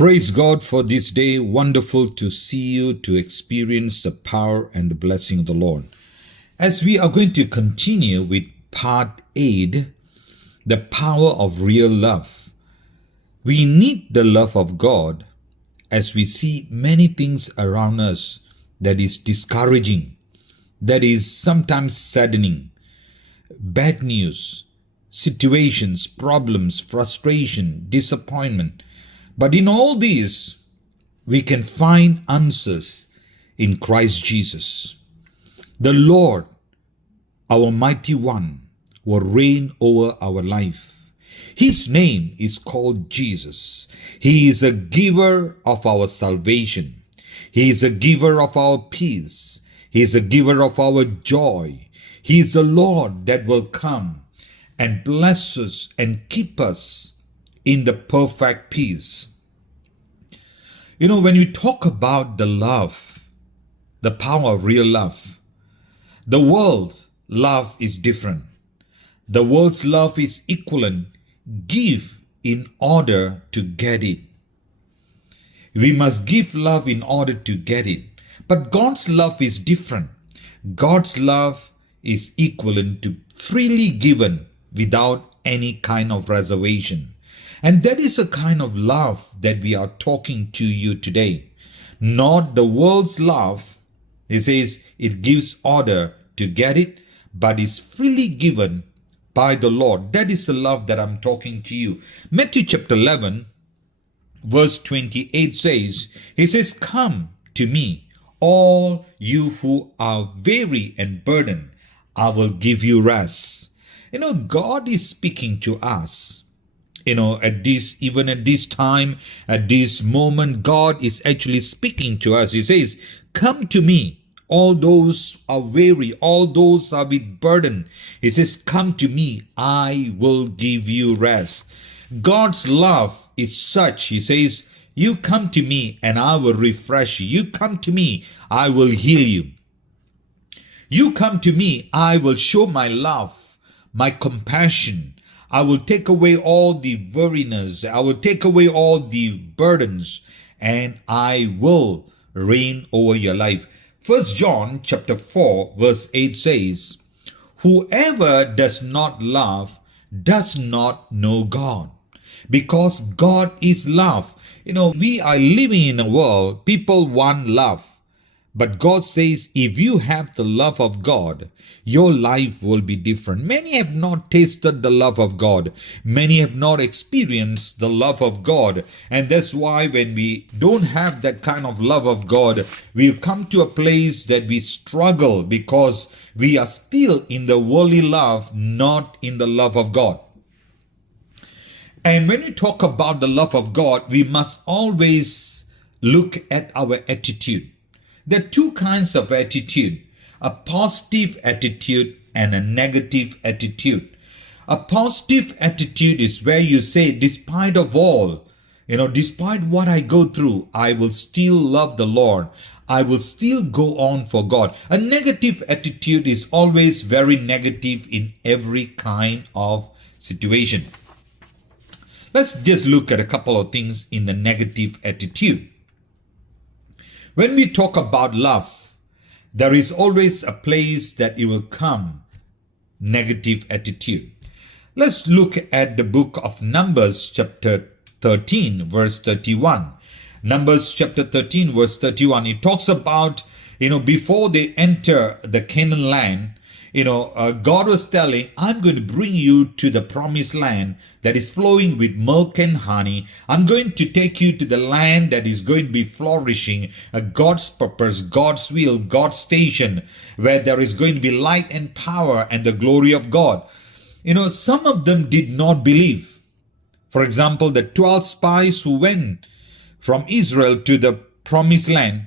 Praise God for this day. Wonderful to see you, to experience the power and the blessing of the Lord. As we are going to continue with part 8, the power of real love. We need the love of God as we see many things around us that is discouraging, that is sometimes saddening, bad news, situations, problems, frustration, disappointment. But in all these, we can find answers in Christ Jesus. The Lord, our mighty one, will reign over our life. His name is called Jesus. He is a giver of our salvation. He is a giver of our peace. He is a giver of our joy. He is the Lord that will come and bless us and keep us in the perfect peace. You know, when you talk about the love, the power of real love, the world's love is different. The world's love is equivalent. Give in order to get it. We must give love in order to get it. But God's love is different. God's love is equivalent to freely given without any kind of reservation. And that is a kind of love that we are talking to you today. Not the world's love. It says it gives order to get it, but is freely given by the Lord. That is the love that I'm talking to you. Matthew chapter 11, verse 28 says, He says, "Come to me, all you who are weary and burdened, I will give you rest." You know, God is speaking to us. You know, at this time, at this moment, God is actually speaking to us. He says, "Come to me, all those are weary, all those are with burden." He says, "Come to me, I will give you rest." God's love is such, He says, "You come to me and I will refresh you. You come to me, I will heal you. You come to me, I will show my love, my compassion. I will take away all the weariness. I will take away all the burdens, and I will reign over your life." 1 John chapter 4 verse 8 says, "Whoever does not love does not know God, because God is love." You know, we are living in a world, people want love. But God says, if you have the love of God, your life will be different. Many have not tasted the love of God. Many have not experienced the love of God. And that's why when we don't have that kind of love of God, we've come to a place that we struggle because we are still in the worldly love, not in the love of God. And when we talk about the love of God, we must always look at our attitude. There are two kinds of attitude, a positive attitude and a negative attitude. A positive attitude is where you say, despite of all, despite what I go through, I will still love the Lord. I will still go on for God. A negative attitude is always very negative in every kind of situation. Let's just look at a couple of things in the negative attitude. When we talk about love, there is always a place that it will come, negative attitude. Let's look at the book of Numbers chapter 13 verse 31. Numbers chapter 13 verse 31. It talks about, before they enter the Canaan land, God was telling, "I'm going to bring you to the promised land that is flowing with milk and honey. I'm going to take you to the land that is going to be flourishing, God's purpose, God's will, God's station, where there is going to be light and power and the glory of God." Some of them did not believe. For example, the 12 spies who went from Israel to the promised land,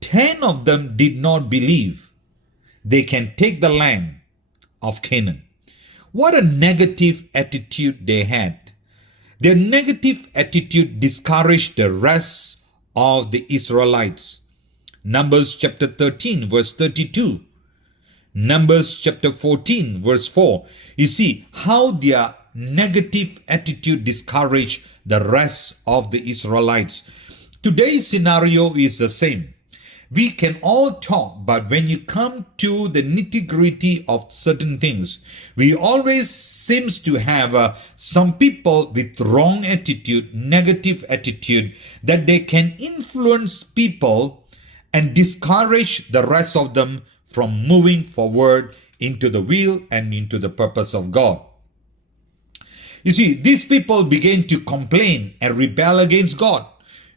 10 of them did not believe they can take the land of Canaan. What a negative attitude they had. Their negative attitude discouraged the rest of the Israelites. Numbers chapter 13 verse 32. Numbers chapter 14 verse 4. You see how their negative attitude discouraged the rest of the Israelites. Today's scenario is the same. We can all talk, but when you come to the nitty-gritty of certain things, we always seems to have some people with wrong attitude, negative attitude, that they can influence people and discourage the rest of them from moving forward into the will and into the purpose of God. You see, these people began to complain and rebel against God.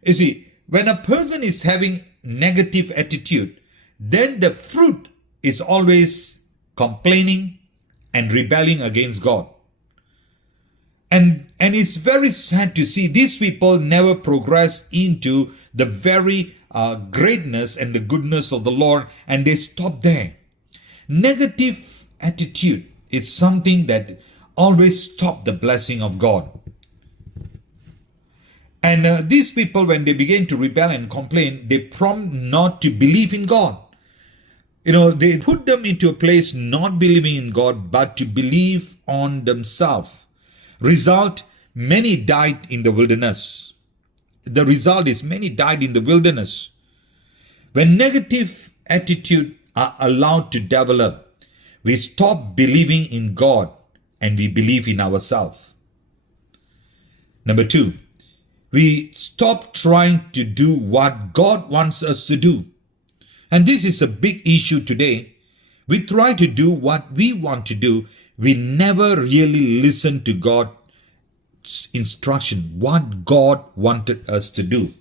You see, when a person is having negative attitude, then the fruit is always complaining and rebelling against God. And it's very sad to see these people never progress into the very greatness and the goodness of the Lord, and they stop there. Negative attitude is something that always stop the blessing of God. And these people, when they begin to rebel and complain, they prompt not to believe in God. They put them into a place not believing in God, but to believe on themselves. Result, many died in the wilderness. The result is many died in the wilderness. When negative attitude are allowed to develop, we stop believing in God and we believe in ourselves. Number 2, we stop trying to do what God wants us to do. And this is a big issue today. We try to do what we want to do. We never really listen to God's instruction, what God wanted us to do.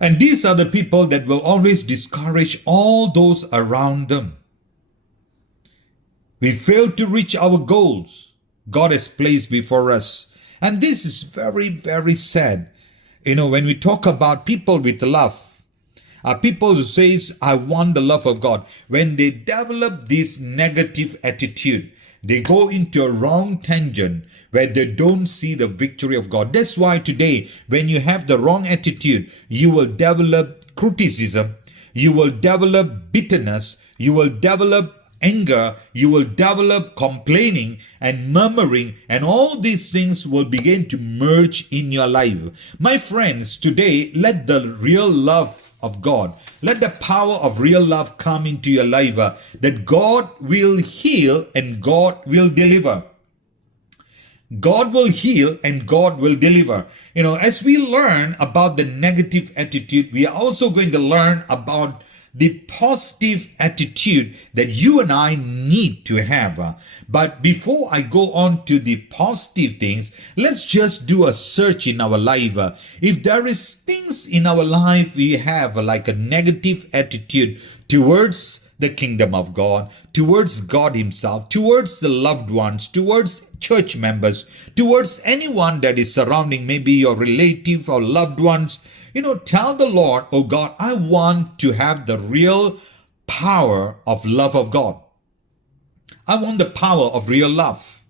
And these are the people that will always discourage all those around them. We fail to reach our goals God has placed before us. And this is very, very sad. When we talk about people with love, people who says, I want the love of God. When they develop this negative attitude, they go into a wrong tangent where they don't see the victory of God. That's why today, when you have the wrong attitude, you will develop criticism, you will develop bitterness, you will develop anger, you will develop complaining and murmuring, and all these things will begin to merge in your life. My friends, today, let the real love of God, let the power of real love come into your life, that God will heal and God will deliver. God will heal and God will deliver. As we learn about the negative attitude, we are also going to learn about the positive attitude that you and I need to have. But before I go on to the positive things, let's just do a search in our life. If there is things in our life we have like a negative attitude towards the kingdom of God, towards God himself, towards the loved ones, towards church members, towards anyone that is surrounding, maybe your relative or loved ones, tell the Lord, oh God, I want to have the real power of love of God. I want the power of real love.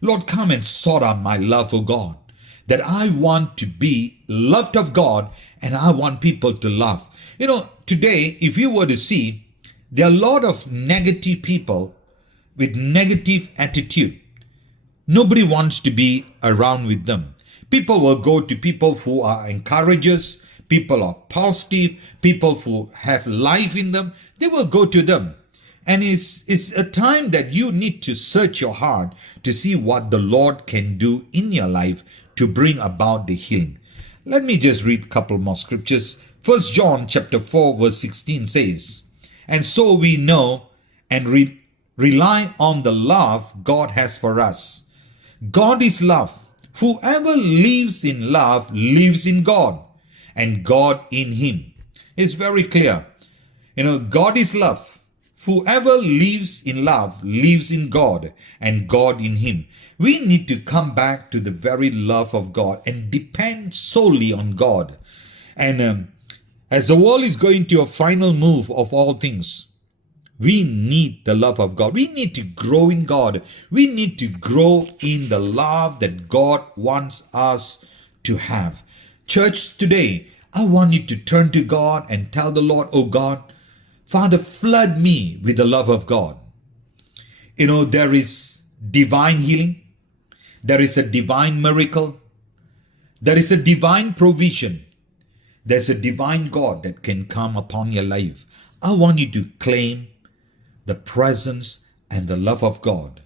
Lord, come and sort out my love, oh God, that I want to be loved of God and I want people to love. Today, if you were to see, there are a lot of negative people with negative attitude. Nobody wants to be around with them. People will go to people who are encouragers, people are positive, people who have life in them. They will go to them. And it's a time that you need to search your heart to see what the Lord can do in your life to bring about the healing. Let me just read a couple more scriptures. 1 John chapter 4 verse 16 says, and so we know and rely on the love God has for us. God is love. Whoever lives in love lives in God, and God in him. It's very clear. God is love. Whoever lives in love lives in God, and God in him. We need to come back to the very love of God and depend solely on God. And as the world is going to a final move of all things, we need the love of God. We need to grow in God. We need to grow in the love that God wants us to have. Church, today, I want you to turn to God and tell the Lord, oh God, Father, flood me with the love of God. There is divine healing. There is a divine miracle. There is a divine provision. There's a divine God that can come upon your life. I want you to claim the presence and the love of God.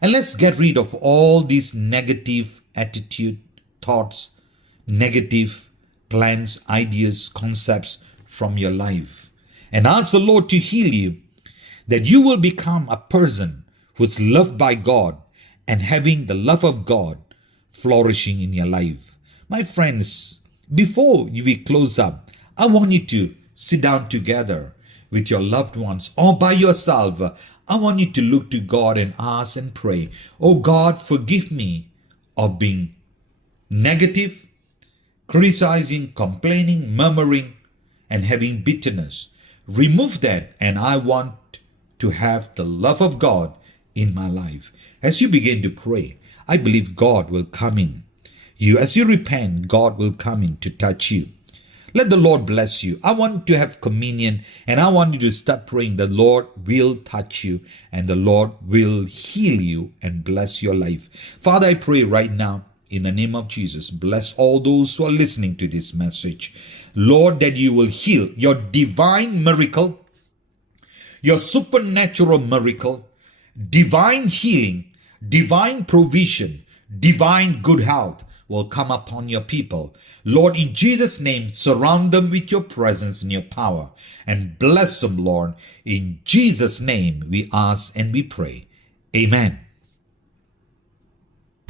And let's get rid of all these negative attitude, thoughts, negative plans, ideas, concepts from your life. And ask the Lord to heal you, that you will become a person who's loved by God and having the love of God flourishing in your life. My friends, before we close up, I want you to sit down together with your loved ones or by yourself. I want you to look to God and ask and pray, oh God, forgive me of being negative, criticizing, complaining, murmuring, and having bitterness. Remove that, and I want to have the love of God in my life. As you begin to pray, I believe God will come in. As you repent, God will come in to touch you. Let the Lord bless you. I want to have communion, and I want you to start praying. The Lord will touch you, and the Lord will heal you and bless your life. Father, I pray right now in the name of Jesus, bless all those who are listening to this message. Lord, that you will heal your divine miracle, your supernatural miracle, divine healing, divine provision, divine good health will come upon your people. Lord, in Jesus' name, surround them with your presence and your power and bless them, Lord. In Jesus' name we ask and we pray. Amen.